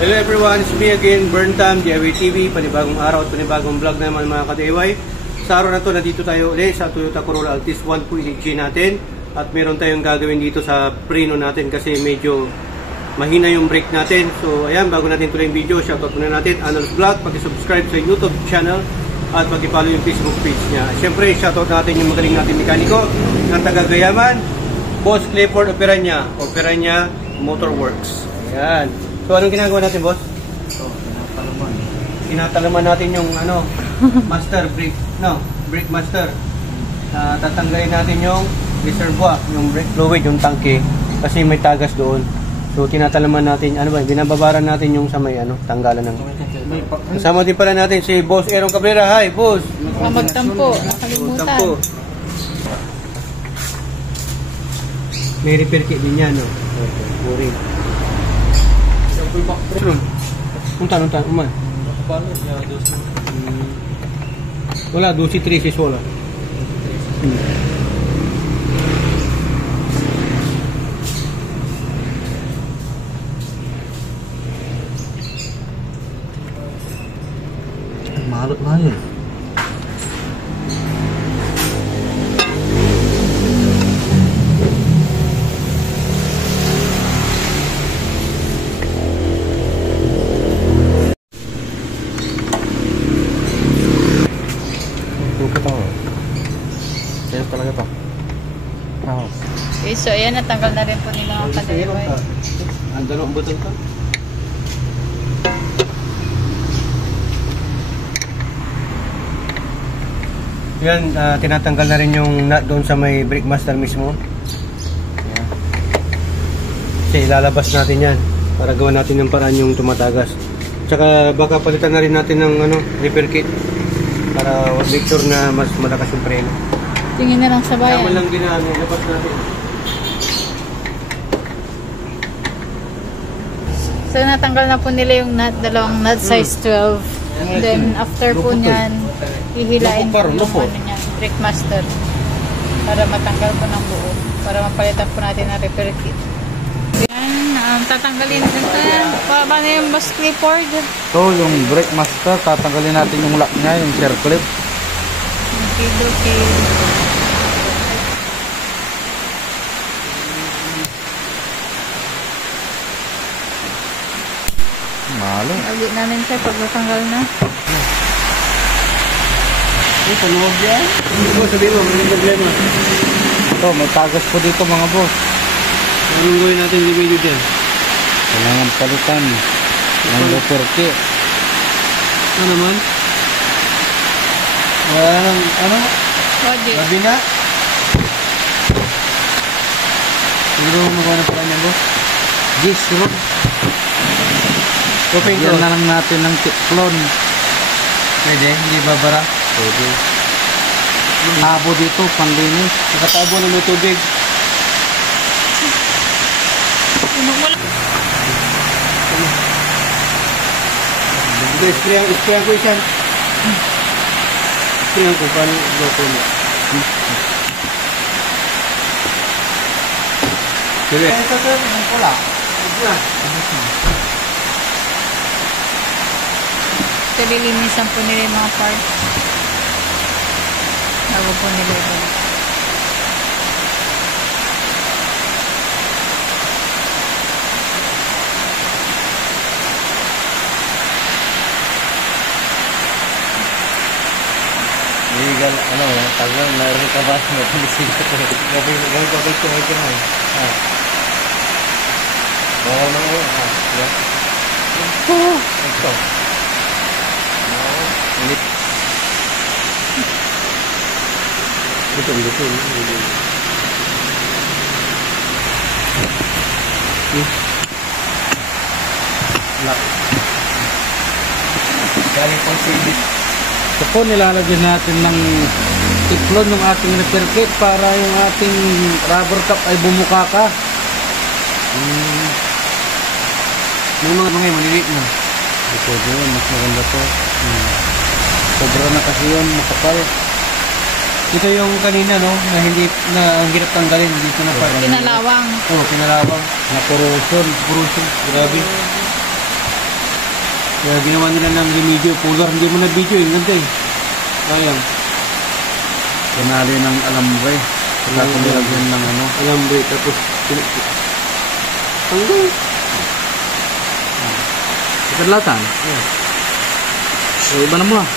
Hello everyone, it's me again, Burntime, DIY TV, panibagong araw at panibagong vlog naman mga ka-DIY. Sa araw na to, nandito tayo ulit sa Toyota Corolla Altis 1.8G natin. At meron tayong gagawin dito sa preno natin kasi medyo mahina yung brake natin. So ayan, bago natin tuloy yung video, shoutout muna natin, Anal's Vlog, pag-subscribe sa YouTube channel at pag-follow yung Facebook page niya. Siyempre, shoutout natin yung magaling natin mekaniko ng taga-Gayaman, Boss Clifford Operanya Motorworks. Ayan. So, anong ginagawa natin, boss? Tinatalaman. Tinatalaman natin yung, master brake, brake master. Tatanggalin natin yung reservoir, yung brake fluid, yung tangke, kasi may tagas doon. So, tinatalaman natin, binababaran natin yung sa may, tanggalan ng... Kasama din pala natin si Boss Aaron Cabrera. Hi, boss! Magtampo, nakalimutan. May repair kit din yan, no? Boring. Untan, umay. Wala, 12-13 wala. Mahal eh. Okay, so ayan, natanggal na rin po nila ang ka-DIY. Ang dalawang button to. Yan, tinatanggal na rin yung nut doon sa may brake master mismo. Yan. Kasi ilalabas natin yan para gawa natin ng paraan yung tumatagas. Tsaka baka palitan na rin natin ng repair kit para make sure na mas malakas yung preno. Tingin na lang sa bayan. Kaya lang ginamit, labas natin. So natanggal na po nila yung nut, dalawang nut size 12. And then after po niyan, hihilain po yung brake master para matanggal po ng buo. Para mapalitan po natin ang repair kit. Yan, tatanggalin natin. Paano yung Boss Clifford? So yung brake master, tatanggalin natin yung lock niya, yung circlip. Okay. Malo. Lagi namin siya pag natanggal na. Panuwag yan. Sabihin mo, may problema. Ito, may tagas po dito mga boss. Anong gawin natin yung video dyan? Kailangan palitan ng repair kit. Ano naman? Wala nang, Body. Gabi na? Siguro magawa na pala niya, boss? Yes, siguro. Yan na lang natin ng tiklon. Pwede? Hindi babara? Pwede. Tabo dito, panlinis. Nakatabo na may tubig. Isprayan ko isan. Isprayan ko paano loko na. Sige. Ito sir, yung pula. So lilinisan po nila yung mga parts. Bago po nila ito. Illegal, tagal, meron ka ba? Napulisin ko ito. Gawin ko may kinay. Oo naman. Yan. Ito. Betul. Lock. Galing pang silbit. Ito po, nilalagyan natin ng tiklon ng ating repair kit para yung ating rubber cap ay bumukaka. May mga maliliit na. Ito yun, mas maganda to. Sobra na kasi yun, makapal. Ito yung kanina, no? Na hindi, na ang hirap tanggalin. Dito na parang... Pinalawang. Oo, pinalawang. Na corrosion. Corrosion. Grabe. Kaya ginawa nila ng remedyo. Polar, hindi mo na video eh. Ganda eh. Sayang. Kanali ng alambre. Saka kung nilagyan ng ano. Alambre. Tapos, tanggal. Ikarlatan. So, iba na mo ah.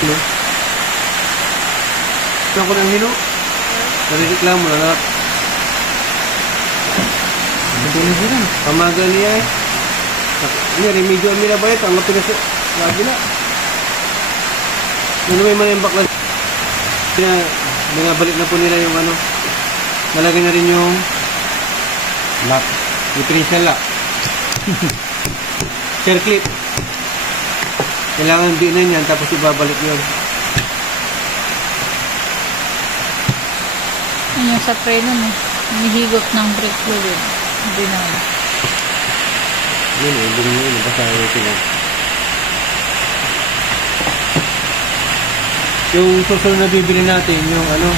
Ano? Saan ko ng hino? Narireklamo na lahat. Matulis yun. Pamagal niya eh. Ini remedyo ang nila bayat. Ang mapinas lagi na. Ano may mga yung baklas. Binabalik na po nila yung ano. Nalagay na rin yung lock. Differential lock. Share clip. Kailangan din na yan tapos ibabalik yun. Yung sa preno mo, humihigop ng brake fluid. Hindi na. Yun eh, hindi nyo yun. Basta yun sila. Yung susunod na bibili natin, yung ano,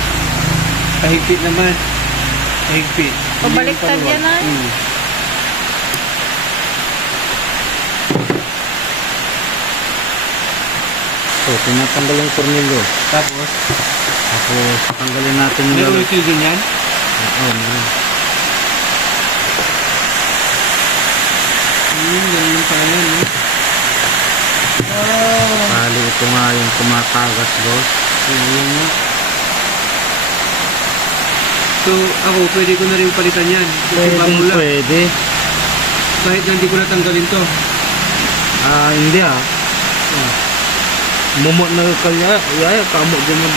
kahigpit naman. Kahigpit. Pabaliktad yan ah. So, tinatanggal yung tornilyo. Tapos, Tanggalin natin yung may oil din yan. Oo, meron. Ganun pala yan, no? Oh. Bali, ito nga yung tumatagas, boss. Yan nga. So, ako, pwede ko na rin palitan yan. Pwede, pwede. Kahit na hindi ko natanggalin to. Hindi ah. Mumot na kalya. Yaya, kamot dyan mo.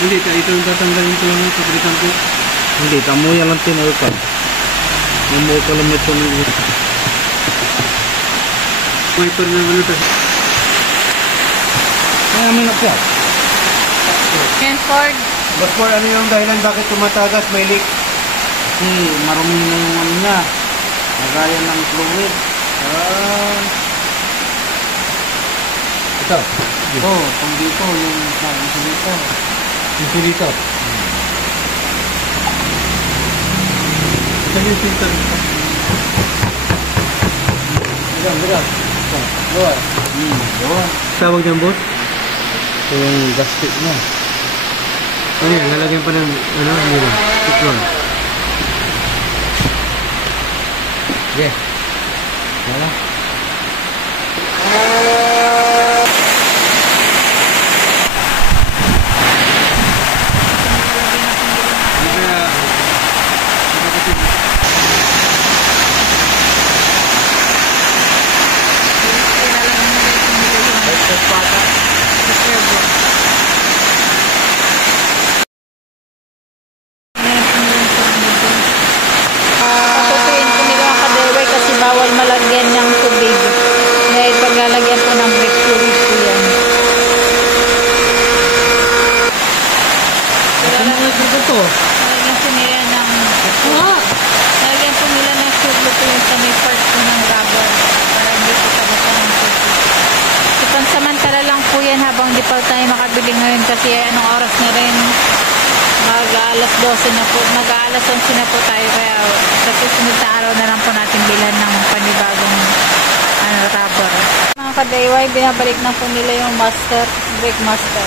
Hindi, ito yung tatanggalin ko lang sa palitan ko. Hindi, tamo yan lang tinulkan. Mumot ka lang ito ng Wiper na ano to. Kaya may napya. Yan Ford. But for ano yung dahilan bakit tumatagas, may leak? Kasi marumi na yung ano niya. Nagaya ng fluid. Ito. Ito, kung dito, yung sabi dito. Ito dito. Ito yung filter. Bilang. Luar. Yun. Tawag niyan, boss? Ito yung gasket mo. Ano yan? Lalagyan pa ng ano? Tiklon. Yes. Wala. Patutuin po nila ang kadeway kasi bawal malagyan ng tubig. Dahil paglalagyan po ng brake fluid po yan. Lalagyan po nila ng lalagyan po nila ng sulo po yung sa may part po ng rubber para hindi po tabasan ng tubig. Ipansamantala lang po yan habang di pa tayo makabili ngayon kasi anong oras na rin mag-alas 12 na po, mag-alas 11 na po tayo kaya sa susunod na araw na lang po natin bilhan ng panibagong rubber. Mga ka-DIY, binabalik na po nila yung brake master.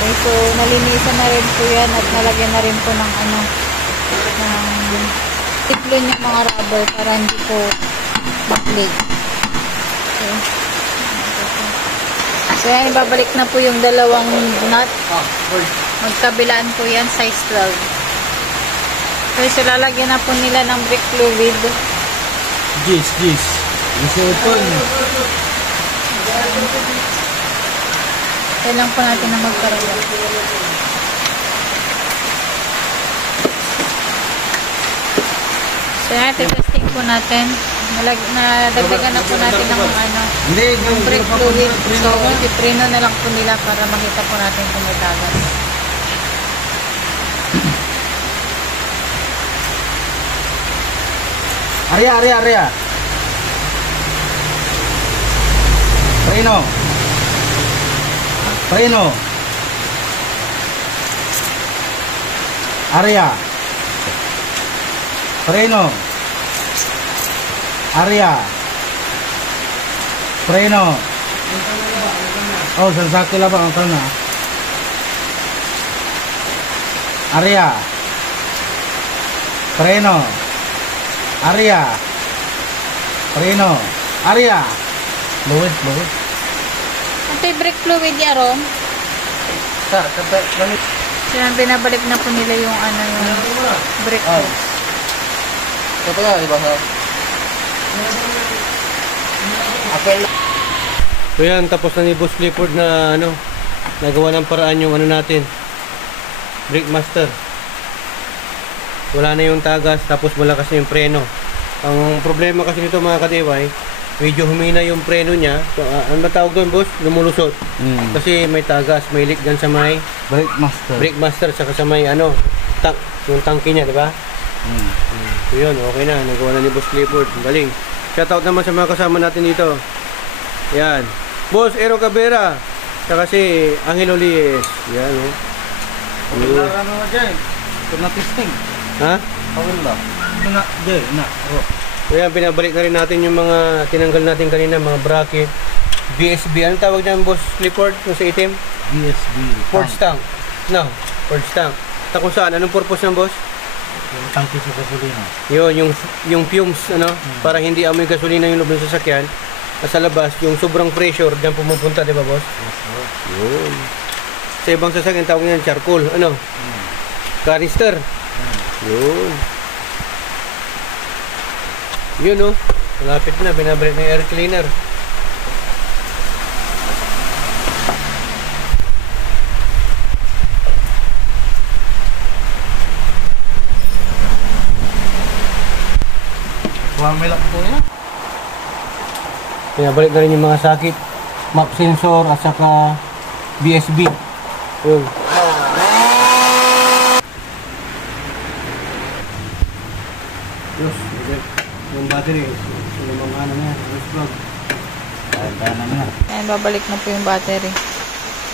Okay, so nalinisan na rin po yan at nalagyan na rin po ng ng tiklon yung mga rubber para hindi po mag-leak. Okay. So yan, ibabalik na po yung dalawang nut. Magkabilaan po yan, size 12. Okay, so lalagyan na po nila ng brake fluid. Yes. Isa ito. Kailangan po natin na magkaroon. So yan, testing po natin. Nadagdagan na po natin ng ng brake fluid. So, ipreno na lang po nila para makita po natin kung may tagas. Area. Preno. Area. Preno. Area. Preno. Oh, sasaki lang ba ang na? Arya. Preno. Arya. Preno. Arya. Fluid. Ito yung brake fluid niya, Rom. Sir, lamit. Yan, binabalik na po nila yung ano yung brake fluid. Ito pa di ba, sir? Apel. So yan, tapos na ni Boss Clifford na ano, nagawa ng paraan yung ano natin, brake master. Wala na yung tagas, tapos malakas na yung preno. Ang problema kasi nito mga kadiway, medyo humina yung preno niya. So, ano ba tawag doon, boss? Lumulusot. Kasi may tagas, may leak dyan sa may brake master, saka sa may ano, yung tangke niya, di ba? So yun, okay na, nagawa na ni Boss Clifford. Galing. Shoutout naman sa mga kasama natin dito. Yan. Boss Ero Cabrera. Saka si Angelo Lies. Yan, oh. Ano mo dyan? Ito na testing. Ha? Awin ba? Ito na, dyan, na. So yan, pinabalik na rin natin yung mga tinanggal natin kanina, mga bracket. BSB. Anong tawag dyan, Boss Clifford? Yung sa itim? BSB. Forge tank. No, forge tank. Kung saan? Anong purpose ng boss? Yung tangke sa gasolina. Yun, yung fumes, ano? Para hindi amoy gasolina yung loob ng sasakyan. At sa labas, yung sobrang pressure, dyan pumupunta, di ba, boss? Yes, sir. Yun. Sa ibang sasakyan, tawag niyan charcoal. Ano? Canister. Yun. Yun, oh. Malapit na. Binabalik na yung air cleaner. Wamelak po yan. Pinabalik na rin yung mga sakit. Map sensor at saka BSB. Yun. Yes, yung battery. Yung mga ano niya, plug. Kaya na nga. Ayan, babalik na po yung battery.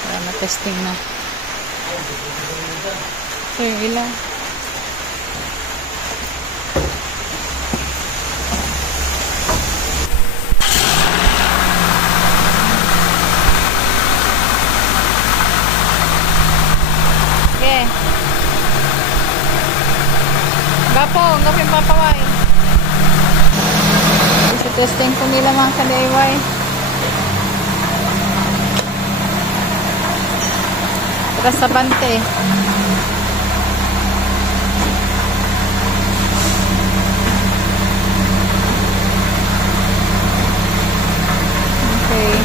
Para na-testing na. So, yung ilan? Okay. Gapo, gapin papaway. Isa testing po nila mga ka-DIY. Para sa bante. Okay.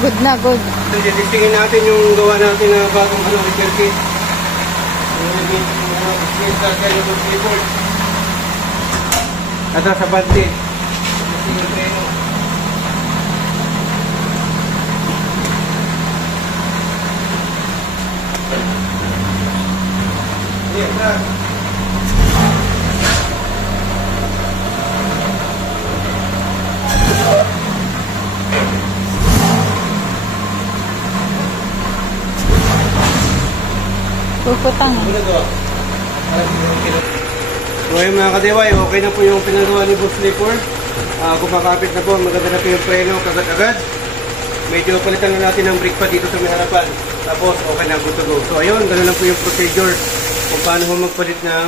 Good na, good. Testingin natin yung gawa natin na bagong ano, repair kit. Yung naging start kayo ng Clifford. At sa bante. Testing yung preno. Yes, sir. Puputang. So ayun mga kadiway, okay na po yung pinagawa ni Boss Clifford. Kumakapit na po, maganda na po yung preno, kagad-agad. Medyo palitan na natin ang brake pad dito sa may harapan. Tapos okay na, good to go. So ayun, ganoon lang po yung procedure kung paano mo magpalit ng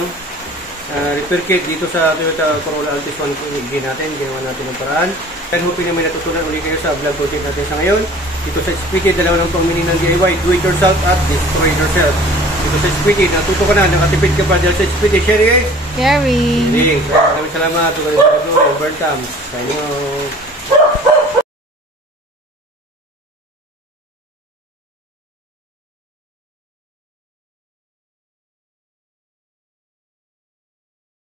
repair kit dito sa Toyota Corolla Altis 1.8 natin. Ginawa natin ang paraan. And hoping na may natutunan ulit kayo sa vlog content natin sa ngayon. Dito sa Squeaky, dalawa ng pang-mini ng DIY, do it yourself at destroy yourself. Dito sa Squeaky, natuto ka na, nakatipid ka pa dahil sa Squeaky. Share guys! Gary! Maraming salamat. Tuloy sa Burn Times. Signing out.